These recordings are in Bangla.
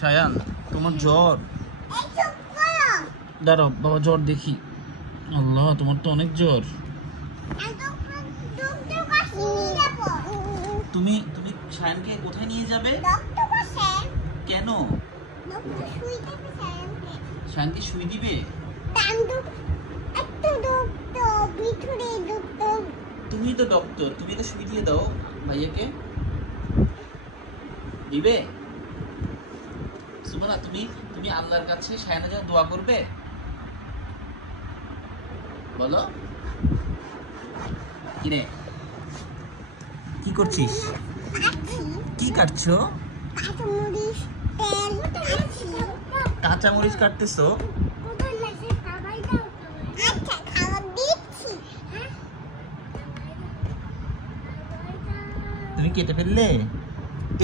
সায়ান, তোমার জ্বর? দাঁড়াও বাবা, জ্বর দেখি। আল্লাহ, তোমার তো অনেক জ্বর। তুমি তুমি সায়ানকে কোথায় নিয়ে যাবে? কেন? সায়ানকে সুই দিবে? তুমি তো ডক্টর, তুমি তো সুই দিয়ে দাও ভাইয়াকে। দিবে? সুবহানা, তুমি তুমি আল্লাহর কাছে সায়ানের জন্য দোয়া করবে? বলো। কিরে, কি করছিস? কি কাটছো? কাঁচা মরিচ কাটতেছো? তুমি কেটে ফেললে?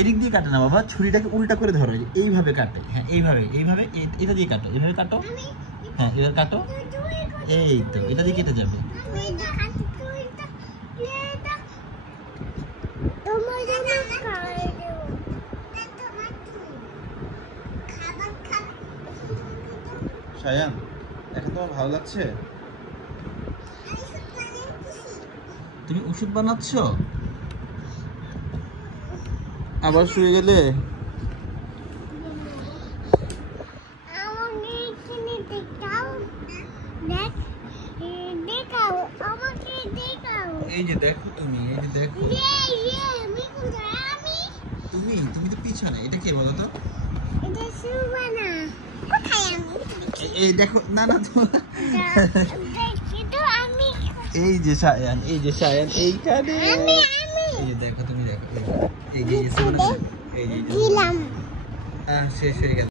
এদিক দিয়ে কাটে না বাবা, ছুরিটাকে উল্টা করে ধরো, এইভাবে কাটে। হ্যাঁ, এইভাবে এইভাবে, এটা দিয়ে কাটো, এইভাবে কাটো। হ্যাঁ, এবার কাটো। এই তো, এটা দিয়ে কেটে যাবে। সায়ান, এখন তোমার ভালো লাগছে? তুমি ওষুধ বানাচ্ছ? আবার শুয়ে গেলে? এই যে দেখো, তুমি এই যে দেখো, তুমি তুমি তো পিছনে। এটা কে বলো তো? এই দেখো, না না তো, এই যে সায়ান, এই যে সায়ান এইখানে। এই যে দেখো, তুমি দেখো, এই যে শেষ হয়ে গেল।